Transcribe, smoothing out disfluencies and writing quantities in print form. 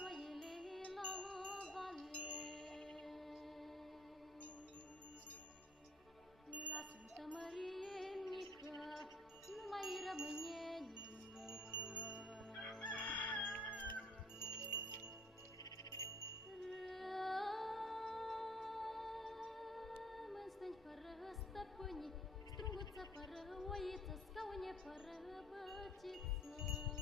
roiele la vale. La Sfântă Mărie mică nu mai rămâne nimică. Rămân stânci fără stăpâni, strunguță fără oiță, scaune fără băciță.